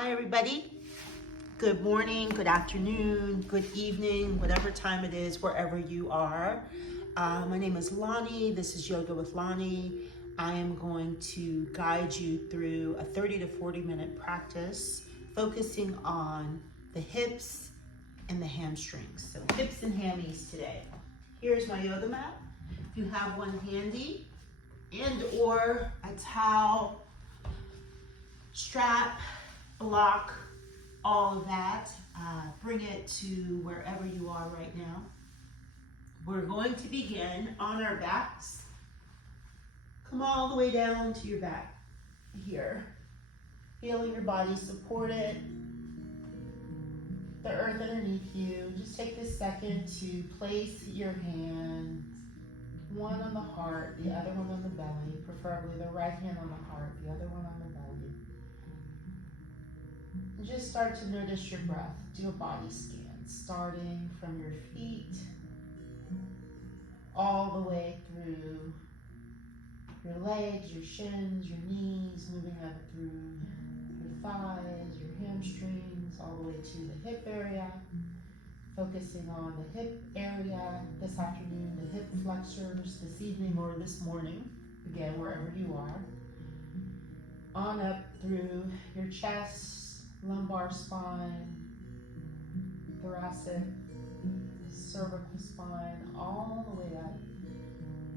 Hi everybody. Good morning, good afternoon, good evening, whatever time it is, wherever you are. My name is Lonni. This is Yoga with Lonni. I am going to guide you through a 30 to 40 minute practice focusing on the hips and the hamstrings. So hips and hammies today. Here's my yoga mat. If you have one handy and or a towel, strap, block, all of that. Bring it to wherever you are right now. We're going to begin on our backs. Come all the way down to your back here. Feeling your body supported. The earth underneath you. Just take this second to place your hands, one on the heart, the other one on the belly, preferably the right hand on the heart, the other one on the belly. And just start to notice your breath. Do a body scan, starting from your feet, all the way through your legs, your shins, your knees, moving up through your thighs, your hamstrings, all the way to the hip area. Focusing on the hip area this afternoon, the hip flexors this evening or this morning, again, wherever you are. On up through your chest, lumbar spine, thoracic, cervical spine, all the way up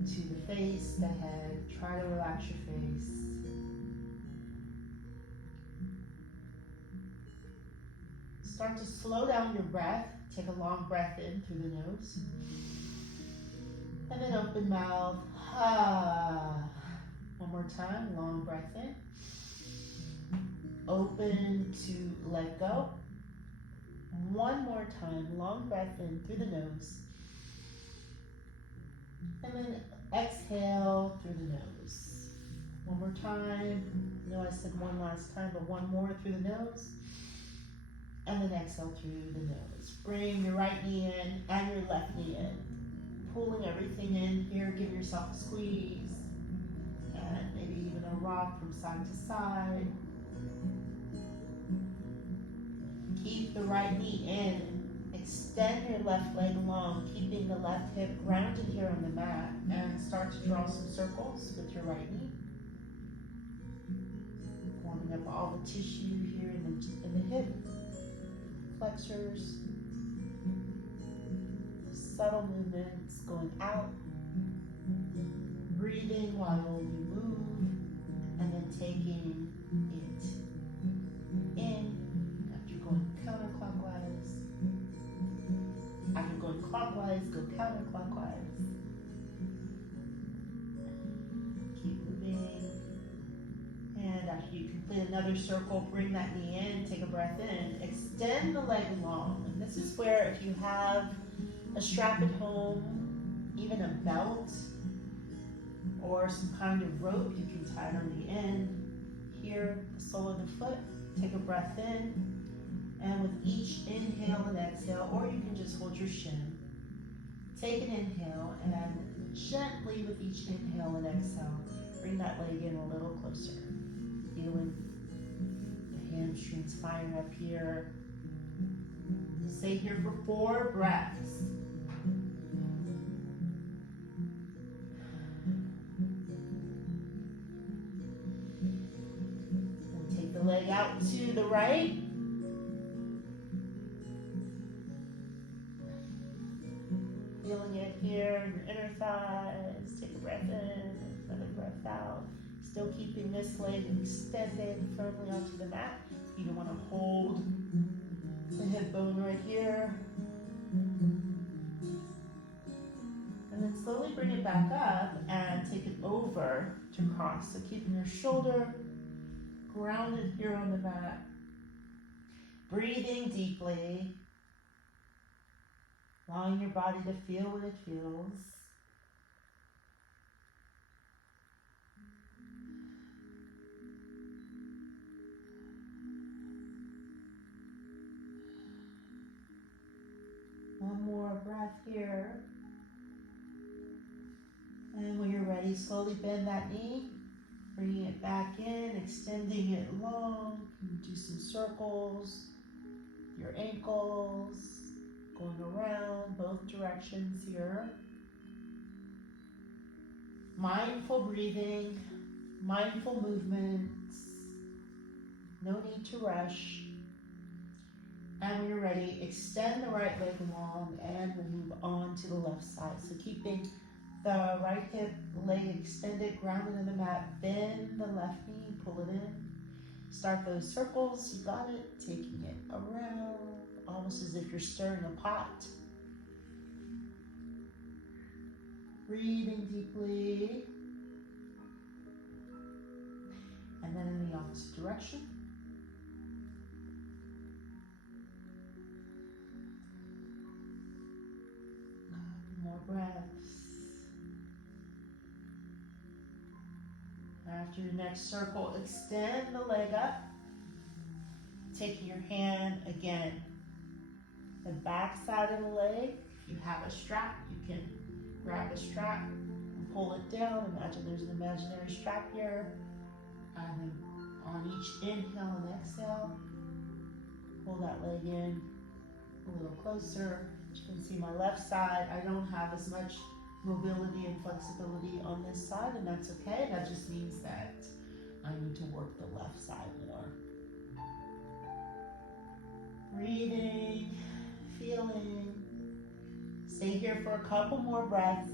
to the face, the head. Try to relax your face. Start to slow down your breath. Take a long breath in through the nose. And then open mouth. One more time, long breath in. Open to let go. One more time, long breath in through the nose. And then exhale through the nose. One more time. I know I said one last time, but one more through the nose. And then exhale through the nose. Bring your right knee in and your left knee in. Pulling everything in here. Give yourself a squeeze. And maybe even a rock from side to side. Keep the right knee in. Extend your left leg long, keeping the left hip grounded here on the mat. And start to draw some circles with your right knee. Warming up all the tissue here in the hip flexors. Subtle movements going out. Breathing while you move. And then taking it in. Counterclockwise. After going clockwise, go counterclockwise. Keep moving. And after you complete another circle, bring that knee in, take a breath in. Extend the leg long. And this is where if you have a strap at home, even a belt, or some kind of rope, you can tie it on the end. Here, the sole of the foot. Take a breath in. And with each inhale and exhale, or you can just hold your shin. Take an inhale and gently with each inhale and exhale, bring that leg in a little closer. Feeling the hamstrings fire up here. Stay here for 4 breaths. And take the leg out to the right. Feeling it here in your inner thighs. Take a breath in, another breath out. Still keeping this leg extended firmly onto the mat. You don't want to hold the hip bone right here. And then slowly bring it back up and take it over to cross. So keeping your shoulder grounded here on the mat. Breathing deeply. Allowing your body to feel what it feels. One more breath here. And when you're ready, slowly bend that knee. Bringing it back in, extending it long. Do some circles. Your ankles, going around both directions here. Mindful breathing, mindful movements. No need to rush. And when you're ready, extend the right leg long and we'll move on to the left side. So keeping the right hip, leg extended, grounded in the mat, bend the left knee, pull it in. Start those circles, you got it, taking it around, almost as if you're stirring a pot. Breathing deeply. And then in the opposite direction. More breaths. After your next circle, extend the leg up. Taking your hand again, the back side of the leg. If you have a strap, you can grab a strap and pull it down. Imagine there's an imaginary strap here. And then on each inhale and exhale, pull that leg in a little closer. You can see my left side, I don't have as much mobility and flexibility on this side, and that's okay. That just means that I need to work the left side more. Breathing, feeling. Stay here for a couple more breaths.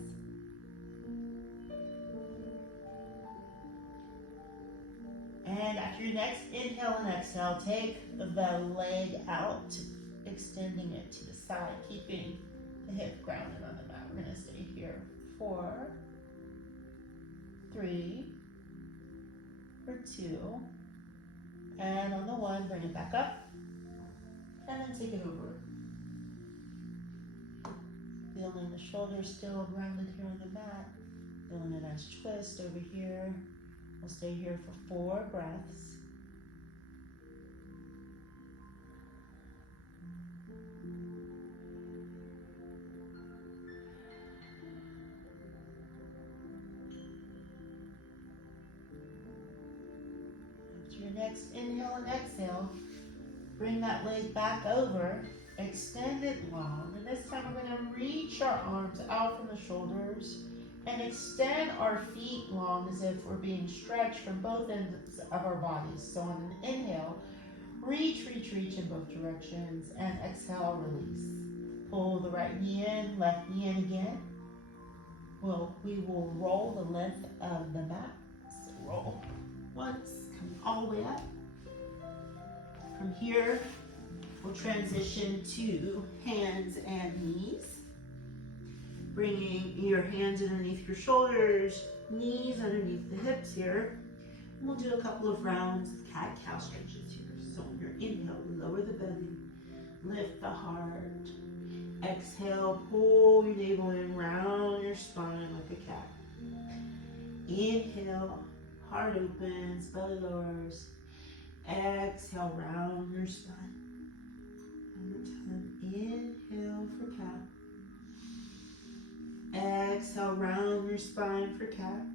And after your next inhale and exhale, take the leg out, extending it to the side, keeping the hip grounded on the mat. We're going to stay here. 4, 3, for 2, and on the 1, bring it back up, and then take it over. Feeling the shoulders still grounded here on the mat. Feeling a nice twist over here. We'll stay here for 4 breaths. After your next inhale and exhale, bring that leg back over, extend it long, and this time we're going to reach our arms out from the shoulders and extend our feet long as if we're being stretched from both ends of our bodies. So on an inhale, reach, reach, reach in both directions, and exhale, release. Pull the right knee in, left knee in again. We will roll the length of the mat. So roll once, come all the way up. From here, we'll transition to hands and knees. Bringing your hands underneath your shoulders, knees underneath the hips here. And we'll do a couple of rounds of cat-cow stretches here. So on your inhale, lower the belly, lift the heart. Exhale, pull your navel in, round your spine like a cat. Inhale, heart opens, belly lowers. Exhale, round your spine. One more time, inhale for cat. Exhale, round your spine for cat.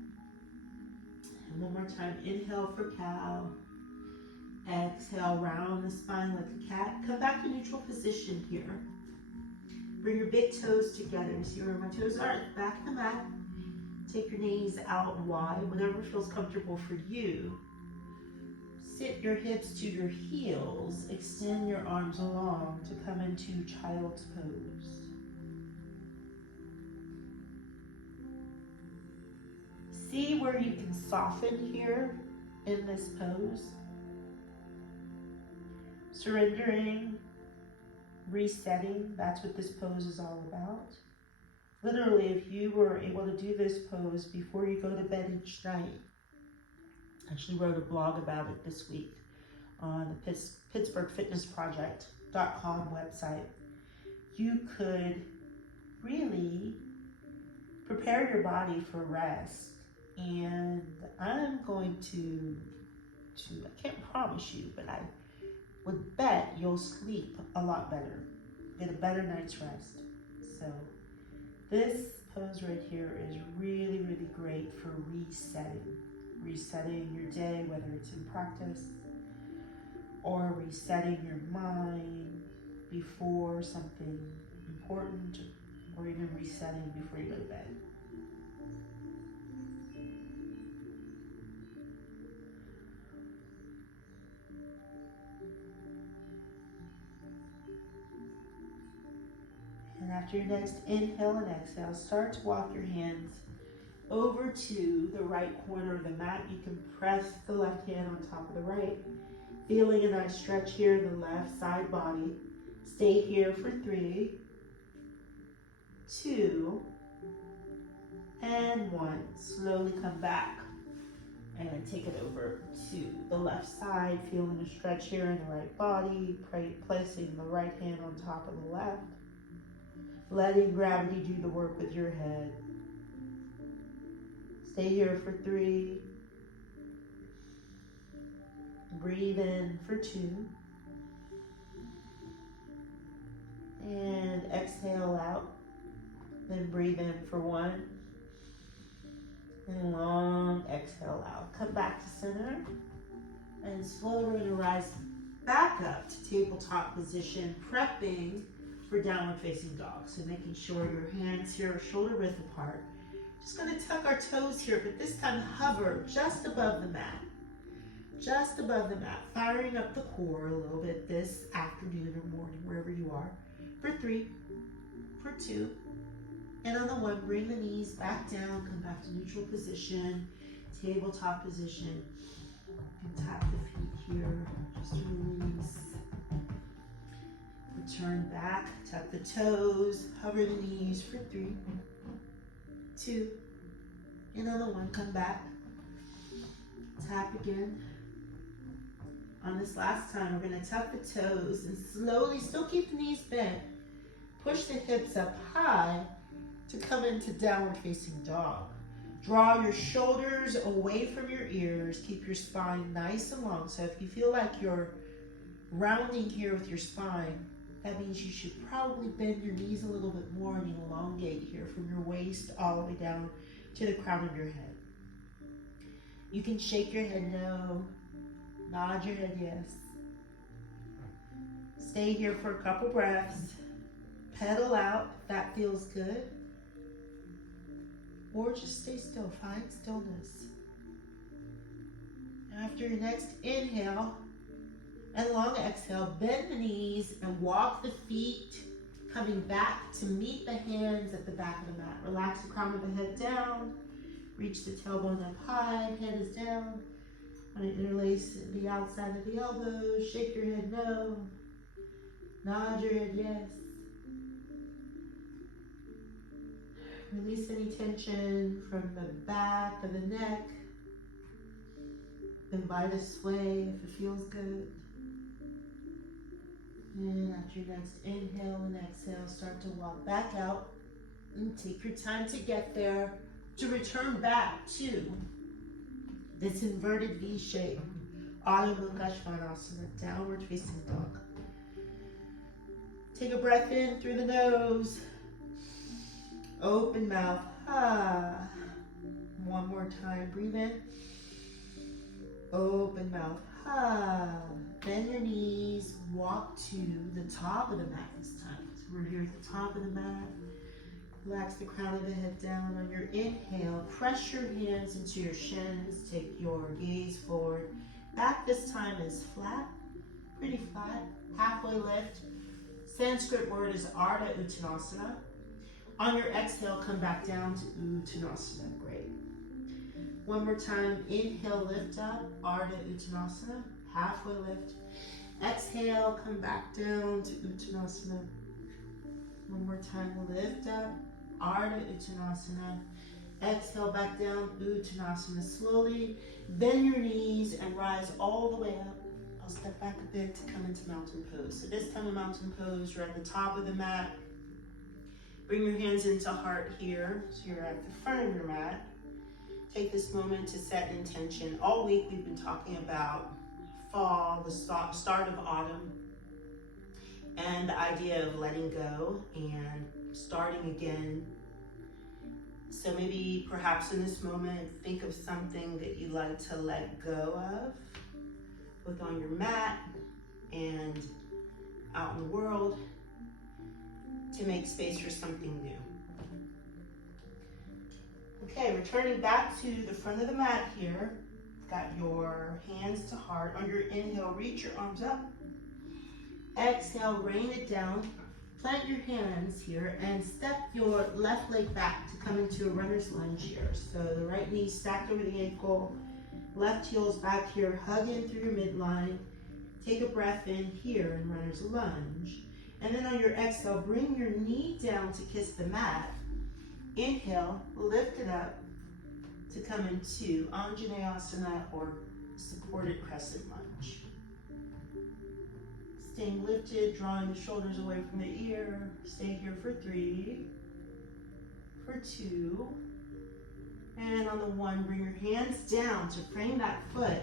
And one more time, inhale for cow. Exhale, round the spine like a cat. Come back to neutral position here. Bring your big toes together. See where my toes are? At the back of the mat. Take your knees out wide, whatever feels comfortable for you. Sit your hips to your heels. Extend your arms long to come into child's pose. See where you can soften here in this pose. Surrendering, resetting, that's what this pose is all about. Literally, if you were able to do this pose before you go to bed each night, I actually wrote a blog about it this week on the PittsburghFitnessProject.com website. You could really prepare your body for rest. And I'm going to I can't promise you, but I would bet you'll sleep a lot better, get a better night's rest. So this pose right here is really, really great for resetting. resetting your day, whether it's in practice or resetting your mind before something important, or even resetting before you go to bed. And after your next inhale and exhale, start to walk your hands over to the right corner of the mat. You can press the left hand on top of the right, feeling a nice stretch here in the left side body. Stay here for 3, 2, and 1. Slowly come back and take it over to the left side, feeling a stretch here in the right body, placing the right hand on top of the left. Letting gravity do the work with your head. Stay here for 3. Breathe in for 2. And exhale out. Then breathe in for 1. And long exhale out. Come back to center. And slowly we're going to rise back up to tabletop position, prepping for downward facing dog. So making sure your hands here are shoulder width apart. Just going to tuck our toes here, but this time hover just above the mat. Just above the mat, firing up the core a little bit this afternoon or morning, wherever you are. For 3, for 2, and on the 1, bring the knees back down, come back to neutral position, tabletop position, and tap the feet here, just release. Return back, tuck the toes, hover the knees for 3, 2, and on the 1, come back, tap again. On this last time, we're going to tuck the toes and slowly, still keep the knees bent, push the hips up high to come into downward facing dog. Draw your shoulders away from your ears, keep your spine nice and long. So if you feel like you're rounding here with your spine, that means you should probably bend your knees a little bit more and elongate here from your waist all the way down to the crown of your head. You can shake your head no, nod your head yes. Stay here for a couple breaths. Pedal out if that feels good. Or just stay still, find stillness. After your next inhale and long exhale, bend the knees and walk the feet, coming back to meet the hands at the back of the mat. Relax the crown of the head down, reach the tailbone up high, head is down. Want to interlace the outside of the elbows, shake your head no, nod your head yes. Release any tension from the back of the neck. Invite a sway if it feels good. And after your next inhale and exhale, start to walk back out. And take your time to get there, to return back to this inverted V shape. Adho Mukha Svanasana, downward facing dog. Take a breath in through the nose. Open mouth. Ah. One more time. Breathe in. Open mouth. Ah. Bend your knees. Walk to the top of the mat this time. So we're here at the top of the mat. Relax the crown of the head down. On your inhale, press your hands into your shins. Take your gaze forward. Back this time is flat. Pretty flat. Halfway lift. Sanskrit word is Ardha Uttanasana. On your exhale, come back down to Uttanasana. Great. One more time. Inhale, lift up. Ardha Uttanasana. Halfway lift. Exhale, come back down to Uttanasana. One more time. Lift up. Ardha Uttanasana. Exhale, back down. Uttanasana. Slowly bend your knees and rise all the way up. I'll step back a bit to come into mountain pose. So this time in mountain pose, you're at the top of the mat. Bring your hands into heart here. So you're at the front of your mat. Take this moment to set intention. All week we've been talking about fall, the start of autumn, and the idea of letting go and starting again. So maybe perhaps in this moment, think of something that you'd like to let go of, both on your mat and out in the world, to make space for something new. Okay, returning back to the front of the mat here. Got your hands to heart. On your inhale, reach your arms up. Exhale, rain it down. Plant your hands here and step your left leg back to come into a runner's lunge here. So the right knee stacked over the ankle, left heel's back here, hug in through your midline. Take a breath in here in runner's lunge. And then on your exhale, bring your knee down to kiss the mat. Inhale, lift it up to come into Anjaneyasana or supported crescent lunge. Staying lifted, drawing the shoulders away from the ear. Stay here for 3, for 2, and on the 1, bring your hands down to frame that foot.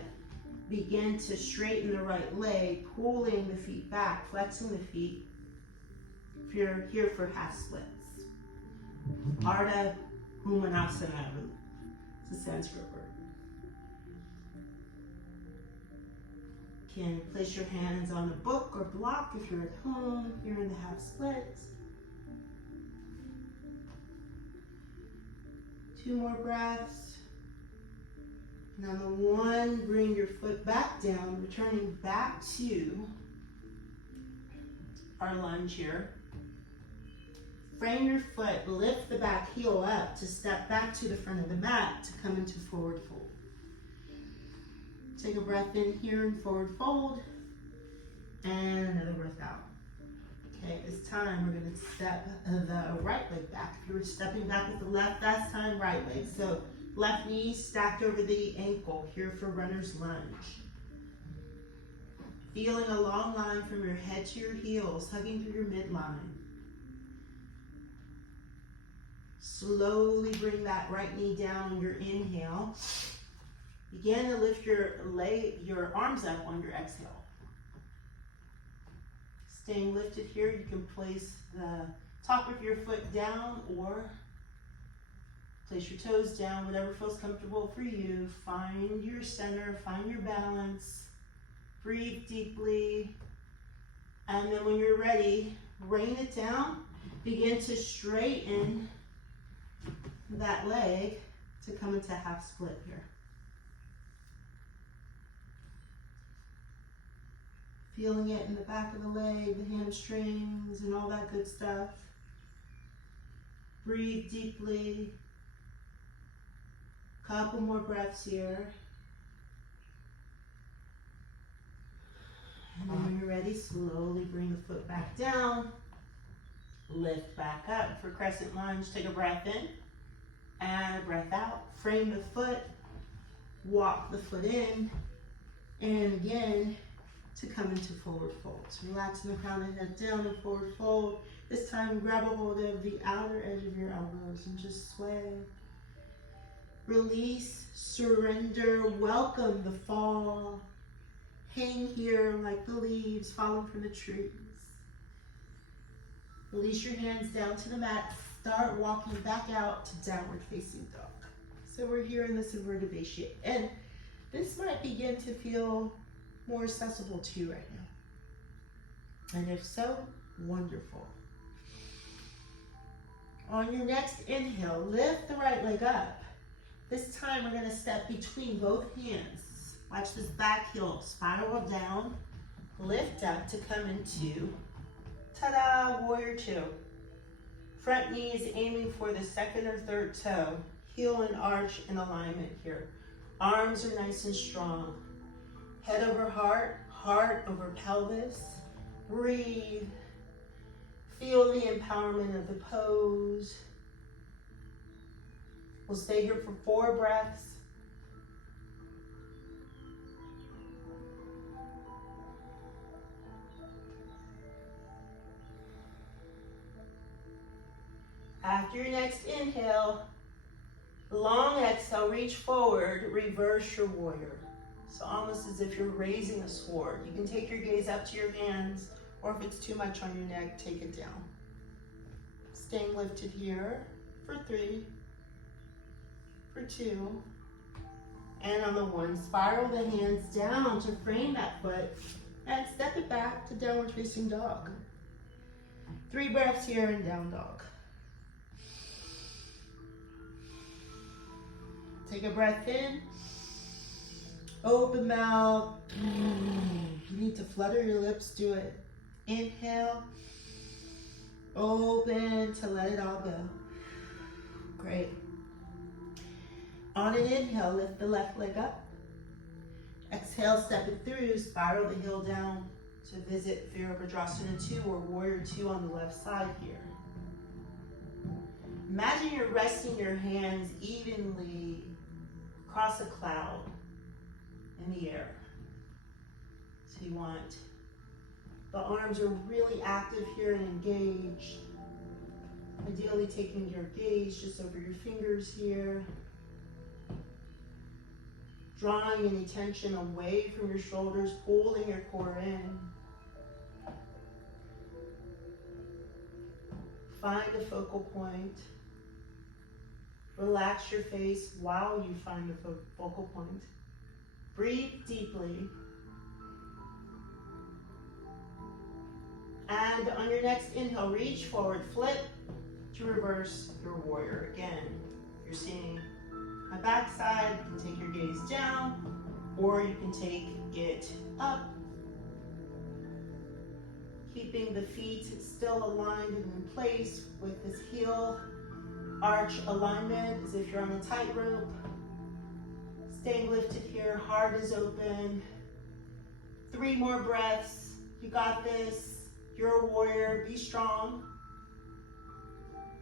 Begin to straighten the right leg, pulling the feet back, flexing the feet. If you're here for half splits. Ardha Bhumanasana, it's a Sanskrit word. Can place your hands on the book or block if you're at home, here in the half splits. 2 more breaths. And on the 1, bring your foot back down, returning back to our lunge here. Frame your foot, lift the back heel up to step back to the front of the mat to come into forward fold. Take a breath in here in forward fold, and another breath out. Okay, this time we're gonna step the right leg back. If you were stepping back with the left, that's time right leg. So left knee stacked over the ankle, here for runner's lunge. Feeling a long line from your head to your heels, hugging through your midline. Slowly bring that right knee down on your inhale. Begin to lift your arms up on your exhale. Staying lifted here, you can place the top of your foot down or place your toes down, whatever feels comfortable for you. Find your center, find your balance. Breathe deeply. And then when you're ready, rain it down. Begin to straighten that leg to come into half split here. Feeling it in the back of the leg, the hamstrings, and all that good stuff. Breathe deeply. Couple more breaths here. And then when you're ready, slowly bring the foot back down. Lift back up for crescent lunge. Take a breath in and a breath out. Frame the foot. Walk the foot in. And again, to come into forward fold. So relaxing the crown of the head down in forward fold. This time, grab a hold of the outer edge of your elbows and just sway. Release, surrender, welcome the fall. Hang here like the leaves falling from the trees. Release your hands down to the mat. Start walking back out to downward facing dog. So we're here in this inverted V shape. And this might begin to feel more accessible to you right now. And if so, wonderful. On your next inhale, lift the right leg up. This time we're gonna step between both hands. Watch this back heel spiral down, lift up to come into, ta-da, warrior 2. Front knee is aiming for the second or third toe. Heel and arch in alignment here. Arms are nice and strong. Head over heart, heart over pelvis. Breathe. Feel the empowerment of the pose. We'll stay here for 4 breaths. After your next inhale, long exhale, reach forward, reverse your warrior. So almost as if you're raising a sword. You can take your gaze up to your hands, or if it's too much on your neck, take it down. Staying lifted here for 3, for 2. And on the 1, spiral the hands down to frame that foot and step it back to downward facing dog. 3 breaths here in down dog. Take a breath in. Open mouth. You need to flutter your lips, do it. Inhale. Open to let it all go. Great. On an inhale, lift the left leg up. Exhale, step it through, spiral the heel down to visit Virabhadrasana 2 or Warrior 2 on the left side here. Imagine you're resting your hands evenly across a cloud in the air. So you want the arms are really active here and engaged. Ideally taking your gaze just over your fingers here. Drawing any tension away from your shoulders, pulling your core in. Find a focal point. Relax your face while you find the focal point. Breathe deeply. And on your next inhale, reach forward, flip to reverse your warrior. Again, you're seeing my backside, you can take your gaze down, or you can take it up. Keeping the feet still aligned and in place with this heel arch alignment as if you're on a tightrope. Staying lifted here, heart is open. 3 more breaths, you got this. You're a warrior, be strong.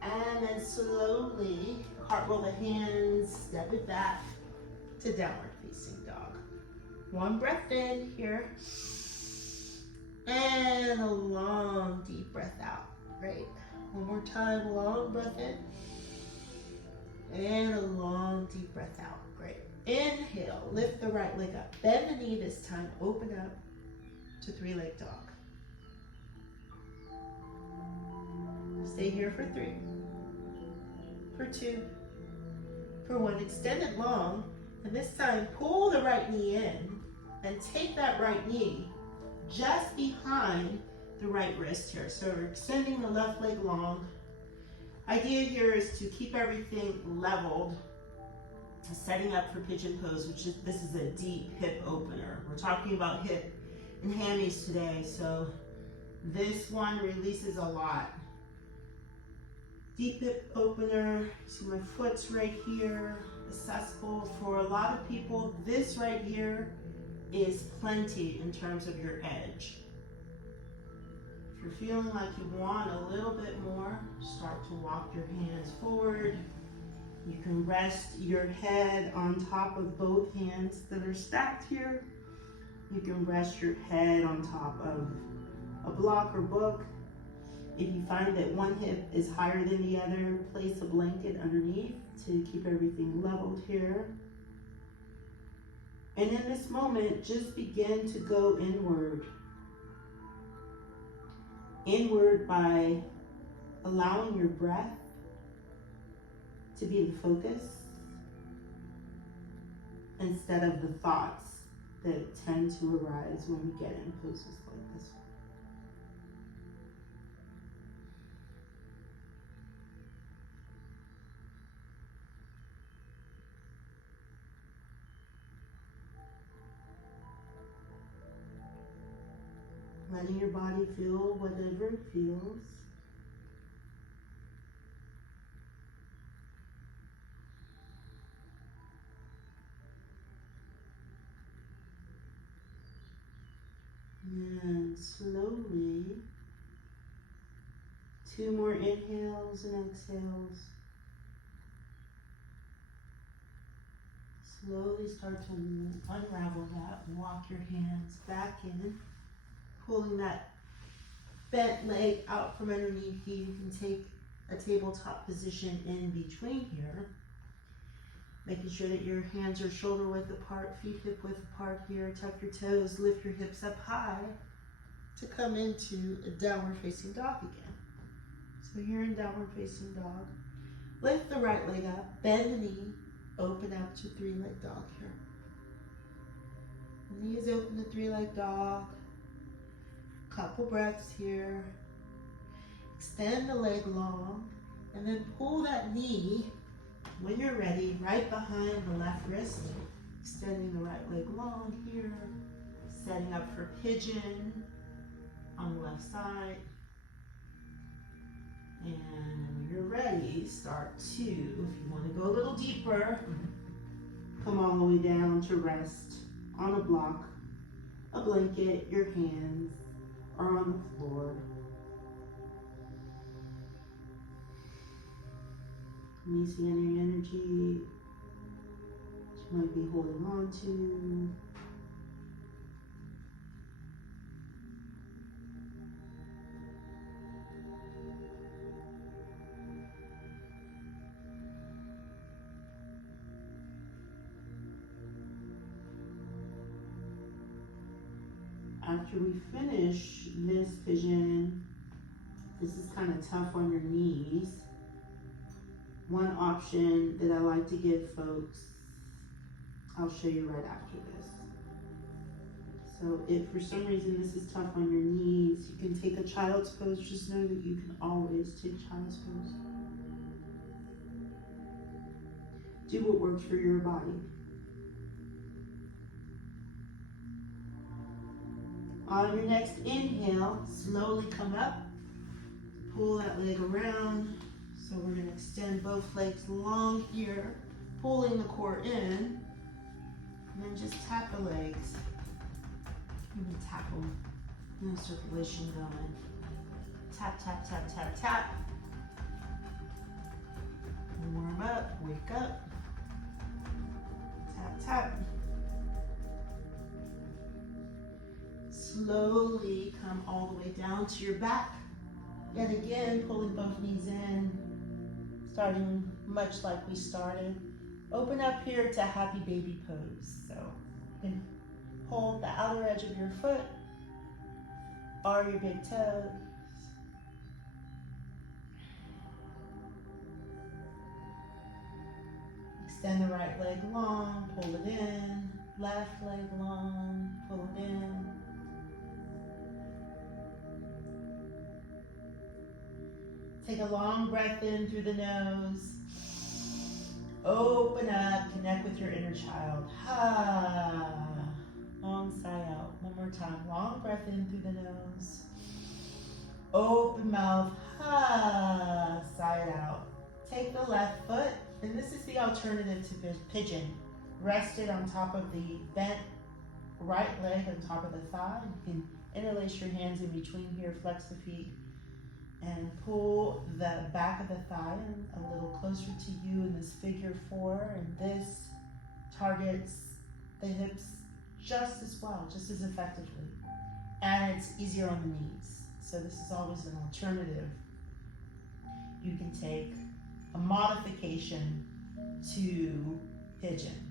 And then slowly cartwheel the hands, step it back to downward facing dog. 1 breath in here. And a long deep breath out. Great. 1 more time, long breath in. And a long deep breath out. Great. Inhale, lift the right leg up. Bend the knee this time, open up to 3-leg dog. Stay here for 3, for 2, for 1. Extend it long, and this time pull the right knee in and take that right knee just behind the right wrist here. So we're extending the left leg long. Idea here is to keep everything leveled, setting up for pigeon pose, this is a deep hip opener. We're talking about hip and hammies today, so this one releases a lot. Deep hip opener, see my foot's right here, accessible for a lot of people. This right here is plenty in terms of your edge. If you're feeling like you want a little bit more, start to walk your hands forward. You can rest your head on top of both hands that are stacked here. You can rest your head on top of a block or book. If you find that one hip is higher than the other, place a blanket underneath to keep everything leveled here. And in this moment, just begin to go inward. Inward by allowing your breath to be the focus instead of the thoughts that tend to arise when we get in poses like this one. Letting your body feel whatever it feels. And slowly, 2 more inhales and exhales. Slowly start to unravel that. Walk your hands back in. Pulling that bent leg out from underneath you. You can take a tabletop position in between here. Making sure that your hands are shoulder width apart, feet hip width apart here. Tuck your toes, lift your hips up high to come into a downward facing dog again. So here in downward facing dog, lift the right leg up, bend the knee, Open up to three-leg dog here. Knees open to three-leg dog. Couple breaths here. Extend the leg long, and then pull that knee, when you're ready, right behind the left wrist. Extending the right leg long here. Setting up for pigeon on the left side. And when you're ready, start to, if you want to go a little deeper, come all the way down to rest on a block, a blanket, your hands, or on the floor. Release any energy that you might be holding on to. After we finish this pigeon, this is kind of tough on your knees. One option that I like to give folks, I'll show you right after this. So if for some reason this is tough on your knees, you can take a child's pose. Just know that you can always take child's pose. Do what works for your body. On your next inhale, slowly come up, pull that leg around. So we're going to extend both legs long here, pulling the core in, and then just tap the legs. You can tap them, no circulation going. Tap, tap, tap, tap, tap. Warm up, wake up. Tap, tap. Slowly come all the way down to your back. Yet again, pulling both knees in, starting much like we started. Open up here to happy baby pose. So you can hold the outer edge of your foot or your big toes. Extend the right leg long, pull it in. Left leg long, pull it in. Take a long breath in through the nose. Open up, connect with your inner child. Ha. Long sigh out. One more time. Long breath in through the nose. Open mouth. Ha. Sigh it out. Take the left foot, and this is the alternative to pigeon. Rest it on top of the bent right leg on top of the thigh. You can interlace your hands in between here, flex the feet. And pull the back of the thigh in a little closer to you in this figure 4. And this targets the hips just as well, just as effectively. And it's easier on the knees. So this is always an alternative. You can take a modification to pigeon.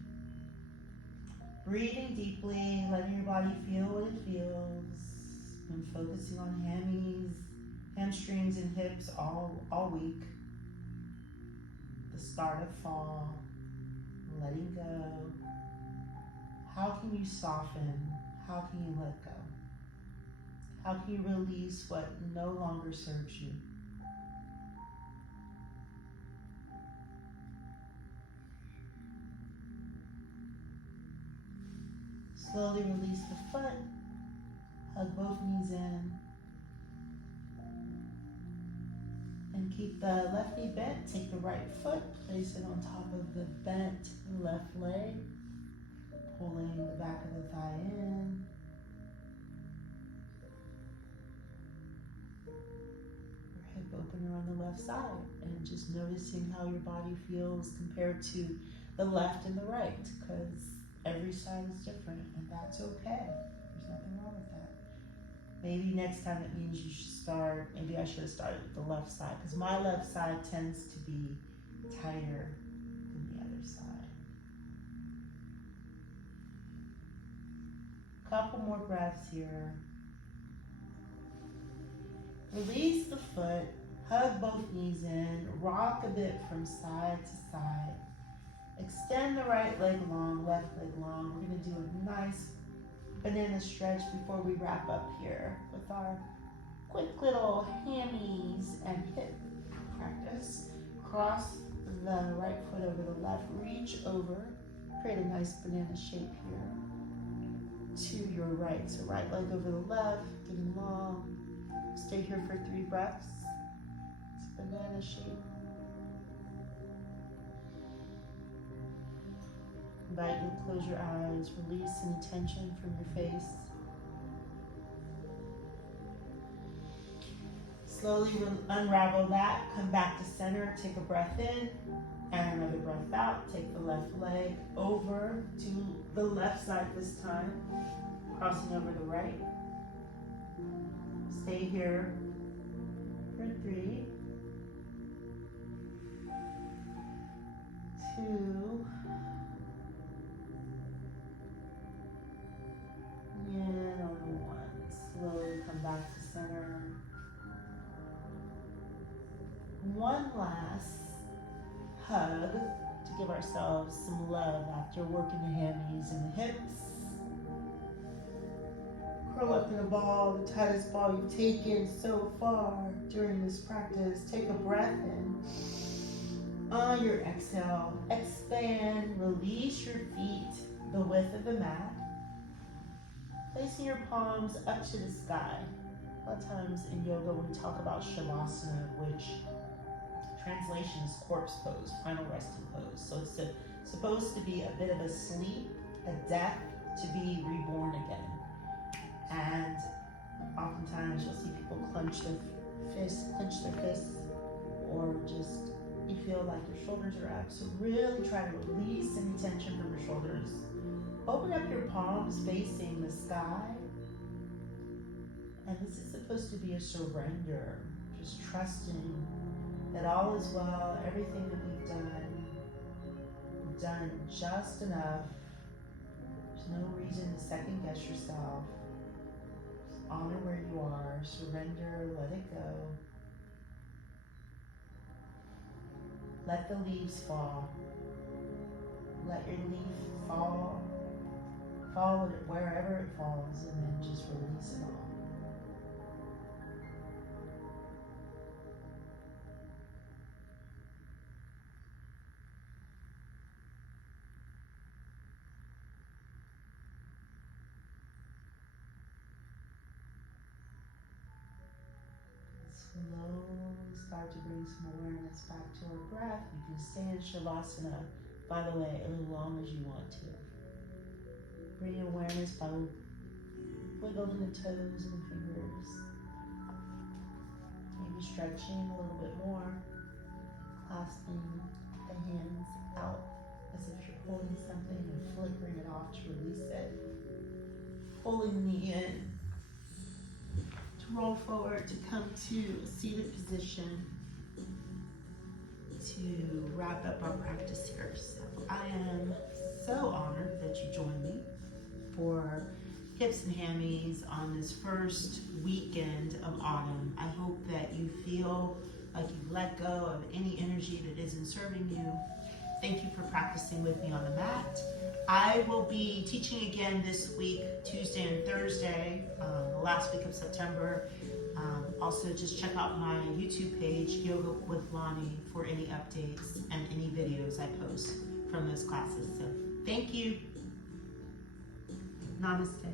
Breathing deeply, letting your body feel what it feels. And focusing on hamstrings and hips all week. The start of fall, letting go. How can you soften? How can you let go? How can you release what no longer serves you? Slowly release the foot, hug both knees in. And keep the left knee bent, take the right foot, place it on top of the bent left leg, pulling the back of the thigh in. Your hip opener on the left side, and just noticing how your body feels compared to the left and the right, because every side is different, and that's okay. There's nothing wrong with that. Maybe next time it means you should start, maybe I should have started with the left side, because my left side tends to be tighter than the other side. Couple more breaths here. Release the foot, hug both knees in, rock a bit from side to side. Extend the right leg long, left leg long. We're gonna do a nice banana stretch before we wrap up here with our quick little hammies and hip practice. Cross the right foot over the left, reach over, create a nice banana shape here to your right. So right leg over the left, getting long. Stay here for 3 breaths. It's a banana shape. Invite you to close your eyes, release any tension from your face. Slowly unravel that, come back to center, take a breath in, and another breath out. Take the left leg over to the left side this time, crossing over the right. Stay here for 3, 2, and on 1. Slowly come back to center. One last hug to give ourselves some love after working the hammies and the hips. Curl up in a ball, the tightest ball you've taken so far during this practice. Take a breath in. On your exhale, expand, release your feet the width of the mat. Placing your palms up to the sky. A lot of times in yoga we talk about shavasana, which translation is corpse pose, final resting pose. So it's supposed to be a bit of a sleep, a death to be reborn again. And oftentimes you'll see people clench their fists, or just you feel like your shoulders are up. So really try to release any tension from your shoulders. Open up your palms facing the sky. And this is supposed to be a surrender, just trusting that all is well, everything that we've done just enough. There's no reason to second guess yourself. Just honor where you are, surrender, let it go. Let the leaves fall. Let your leaf fall wherever it falls, and then just release it all. Slowly start to bring some awareness back to our breath. You can stay in Shavasana, by the way, as long as you want to. Bring awareness by wiggling the toes and the fingers. Maybe stretching a little bit more. Clasping the hands out as if you're holding something and flickering it off to release it. Pulling the knee in. Roll forward to come to a seated position to wrap up our practice here. So I am so honored that you joined me for hips and hammies on this first weekend of autumn. I hope that you feel like you've let go of any energy that isn't serving you. Thank you for practicing with me on the mat. I will be teaching again this week, Tuesday and Thursday, the last week of September. Also, just check out my YouTube page, Yoga with Lonni, for any updates and any videos I post from those classes. So, thank you. Namaste.